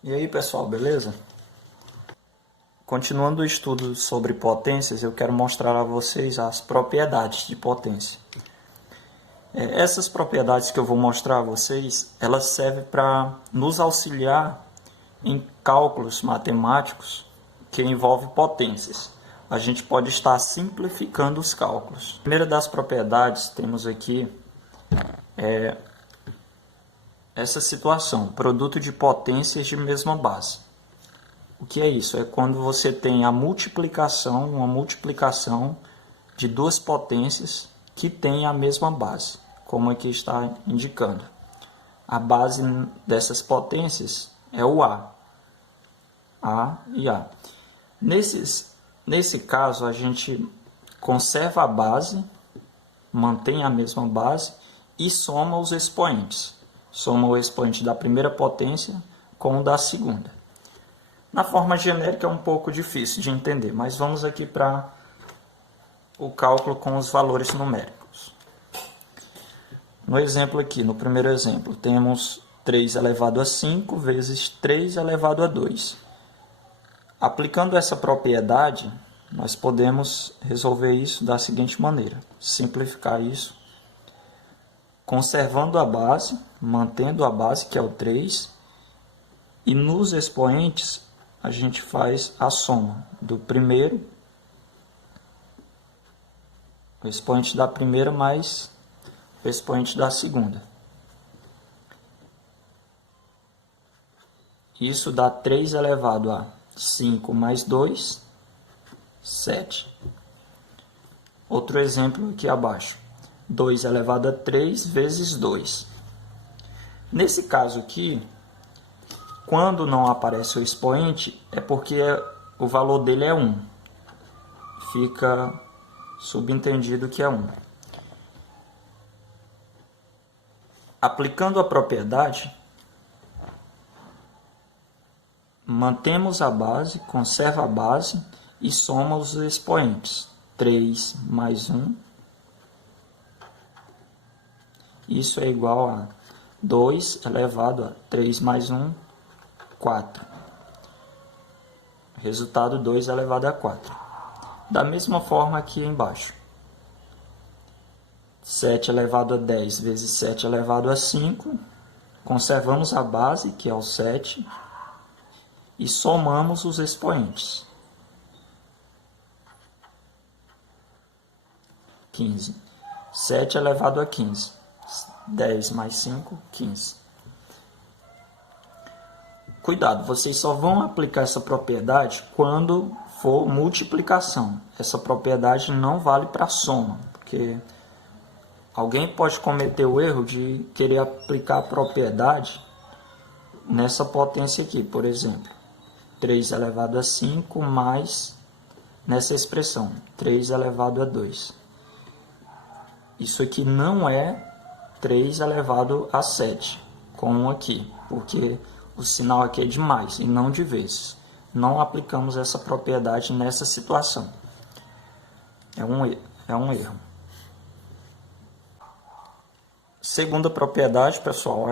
E aí pessoal, beleza? Continuando o estudo sobre potências, eu quero mostrar a vocês as propriedades de potência. Essas propriedades que eu vou mostrar a vocês, elas servem para nos auxiliar em cálculos matemáticos que envolvem potências. A gente pode estar simplificando os cálculos. A primeira das propriedades temos aqui essa situação, produto de potências de mesma base. O que é isso? É quando você tem a multiplicação, uma multiplicação de duas potências que têm a mesma base, como aqui está indicando. A base dessas potências é o A e A. Nesse caso, a gente conserva a base, mantém a mesma base e soma os expoentes. Soma o expoente da primeira potência com o da segunda. Na forma genérica é um pouco difícil de entender, mas vamos aqui para o cálculo com os valores numéricos. No exemplo aqui, no primeiro exemplo, temos 3 elevado a 5 vezes 3 elevado a 2. Aplicando essa propriedade, nós podemos resolver isso da seguinte maneira. Simplificar isso, conservando a base, mantendo a base, que é o 3, e nos expoentes a gente faz a soma do primeiro, o expoente da primeira mais o expoente da segunda. Isso dá 3 elevado a 5 mais 2, 7. Outro exemplo aqui abaixo. 2 elevado a 3 vezes 2. Nesse caso aqui, quando não aparece o expoente, é porque o valor dele é 1. Fica subentendido que é 1. Aplicando a propriedade, mantemos a base, conserva a base e soma os expoentes. 3 mais 1. Isso é igual a 2 elevado a 3 mais 1, 4. Resultado 2 elevado a 4. Da mesma forma aqui embaixo. 7 elevado a 10 vezes 7 elevado a 5. Conservamos a base, que é o 7. E somamos os expoentes. 15. 7 elevado a 15. 10 mais 5, 15. Cuidado, vocês só vão aplicar essa propriedade quando for multiplicação. Essa propriedade não vale para soma, porque alguém pode cometer o erro de querer aplicar a propriedade nessa potência aqui, por exemplo. 3 elevado a 5 mais, nessa expressão, 3 elevado a 2. Isso aqui não é 3 elevado a 7, como aqui, porque o sinal aqui é de mais e não de vezes. Não aplicamos essa propriedade nessa situação. É um erro. Segunda propriedade, pessoal,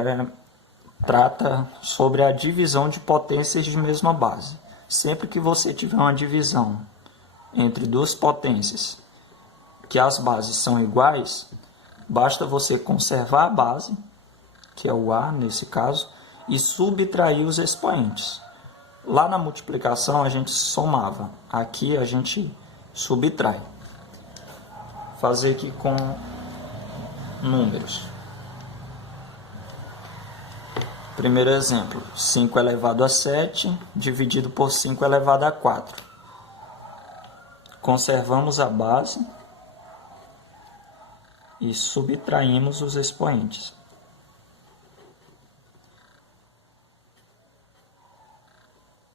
trata sobre a divisão de potências de mesma base. Sempre que você tiver uma divisão entre duas potências que as bases são iguais, basta você conservar a base, que é o A nesse caso, e subtrair os expoentes. Lá na multiplicação a gente somava, aqui a gente subtrai. Fazer aqui com números. Primeiro exemplo, 5 elevado a 7 dividido por 5 elevado a 4. Conservamos a base e subtraímos os expoentes.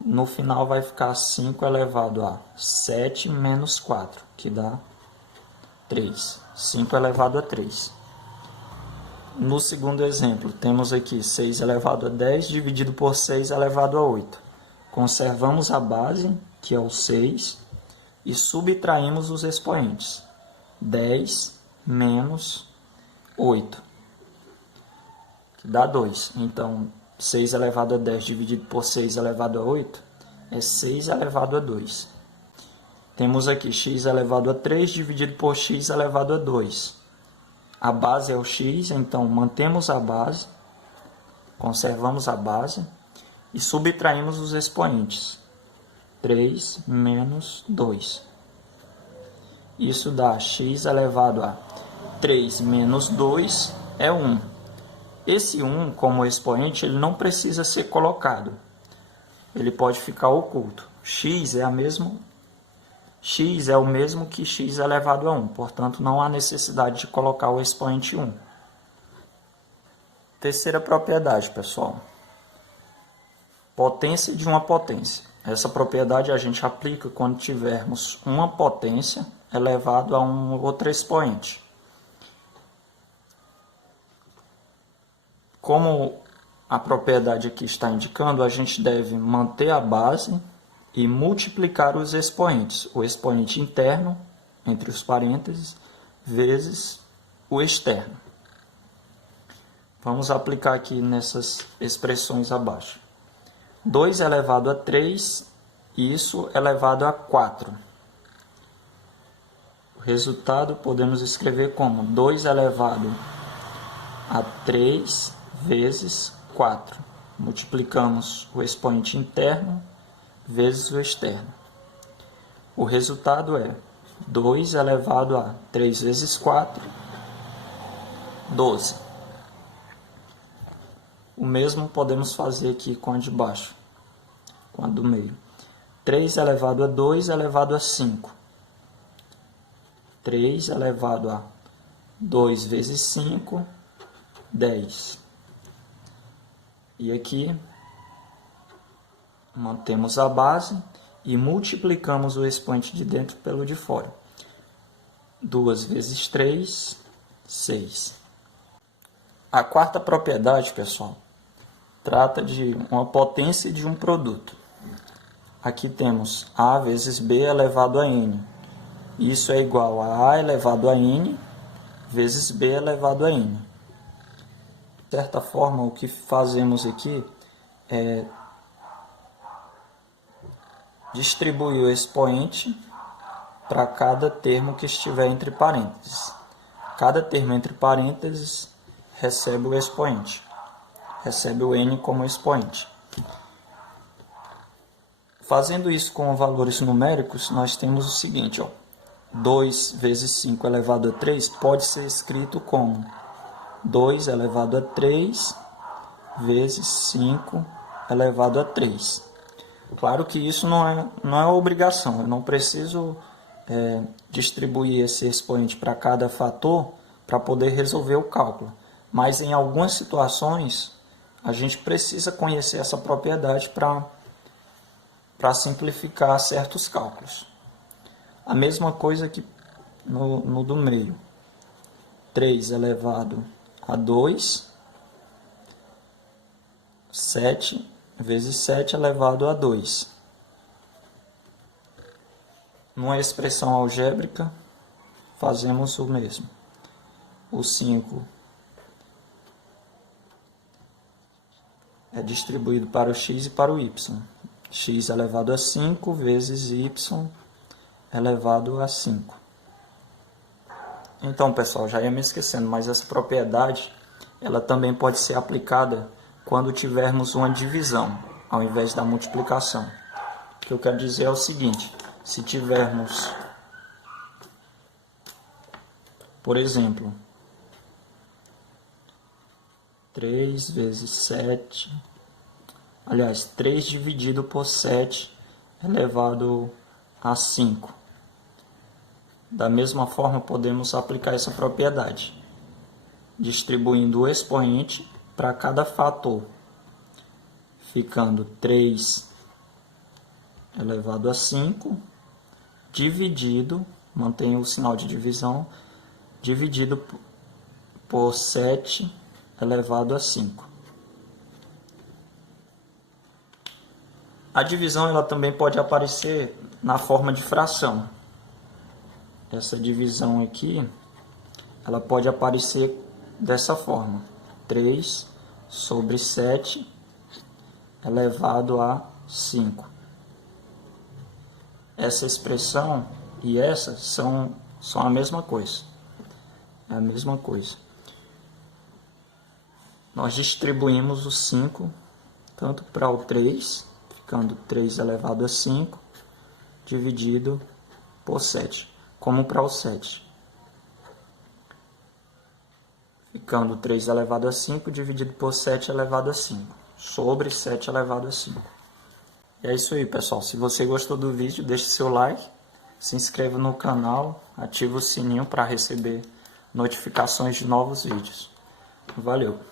No final vai ficar 5 elevado a 7 menos 4, que dá 3. 5 elevado a 3. No segundo exemplo, temos aqui 6 elevado a 10 dividido por 6 elevado a 8. Conservamos a base, que é o 6, e subtraímos os expoentes. 10 menos 8, que dá 2. Então, 6 elevado a 10 dividido por 6 elevado a 8 é 6 elevado a 2. Temos aqui x elevado a 3 dividido por x elevado a 2. A base é o x, então mantemos a base, conservamos a base e subtraímos os expoentes. 3 menos 2. Isso dá x elevado a 3 menos 2 é 1. Esse 1, como expoente, ele não precisa ser colocado. Ele pode ficar oculto. X é o mesmo que x elevado a 1. Portanto, não há necessidade de colocar o expoente 1. Terceira propriedade, pessoal. Potência de uma potência. Essa propriedade a gente aplica quando tivermos uma potência elevado a um outro expoente. Como a propriedade aqui está indicando, a gente deve manter a base e multiplicar os expoentes. O expoente interno, entre os parênteses, vezes o externo. Vamos aplicar aqui nessas expressões abaixo. 2 elevado a 3, isso elevado a 4. O resultado podemos escrever como 2 elevado a 3 vezes 4. Multiplicamos o expoente interno vezes o externo. O resultado é 2 elevado a 3 vezes 4, 12. O mesmo podemos fazer aqui com a de baixo, com a do meio. 3 elevado a 2 elevado a 5. 3 elevado a 2 vezes 5, 10. E aqui mantemos a base e multiplicamos o expoente de dentro pelo de fora. 2 vezes 3, 6. A quarta propriedade, pessoal, trata de uma potência de um produto. Aqui temos A vezes B elevado a N. Isso é igual a A elevado a N vezes B elevado a N. De certa forma, o que fazemos aqui é distribuir o expoente para cada termo que estiver entre parênteses. Cada termo entre parênteses recebe o expoente, recebe o N como expoente. Fazendo isso com valores numéricos, nós temos o seguinte, 2 vezes 5 elevado a 3 pode ser escrito como 2 elevado a 3 vezes 5 elevado a 3. Claro que isso não é obrigação, eu não preciso distribuir esse expoente para cada fator para poder resolver o cálculo. Mas em algumas situações, a gente precisa conhecer essa propriedade para simplificar certos cálculos. A mesma coisa que no do meio. 3 elevado a 2, 7 vezes 7 elevado a 2. Numa expressão algébrica, fazemos o mesmo. O 5 é distribuído para o x e para o y. X elevado a 5 vezes y elevado a 5. Então, pessoal, já ia me esquecendo, mas essa propriedade ela também pode ser aplicada quando tivermos uma divisão, ao invés da multiplicação. O que eu quero dizer é o seguinte, se tivermos, por exemplo, 3 vezes 7, aliás, 3 dividido por 7 elevado a 5. Da mesma forma, podemos aplicar essa propriedade, distribuindo o expoente para cada fator, ficando 3 elevado a 5, dividido, mantém o sinal de divisão, dividido por 7 elevado a 5. A divisão ela também pode aparecer na forma de fração. Essa divisão aqui, ela pode aparecer dessa forma. 3 sobre 7 elevado a 5. Essa expressão e essa são a mesma coisa. É a mesma coisa. Nós distribuímos o 5 tanto para o 3, ficando 3 elevado a 5, dividido por 7, como para o 7. Ficando 3 elevado a 5 dividido por 7 elevado a 5, sobre 7 elevado a 5. E é isso aí, pessoal. Se você gostou do vídeo, deixe seu like, se inscreva no canal, ative o sininho para receber notificações de novos vídeos. Valeu!